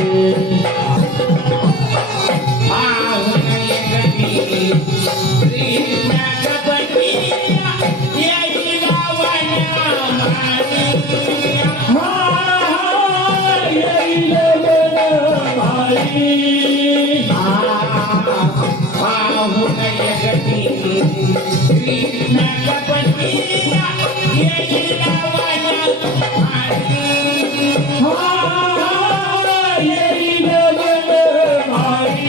माय गणी श्री नका बंनी यागी गावणारे माय हा यई लगना भाई हा मा होय गती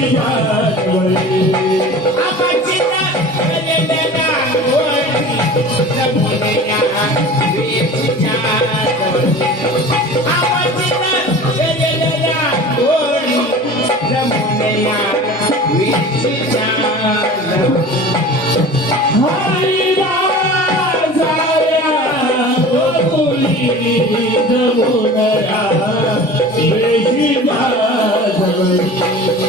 जा तोली आपली चिंता ले लेला कोणी जमुन्या विचिचा तोली आपली चिंता ले लेला जाया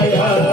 गया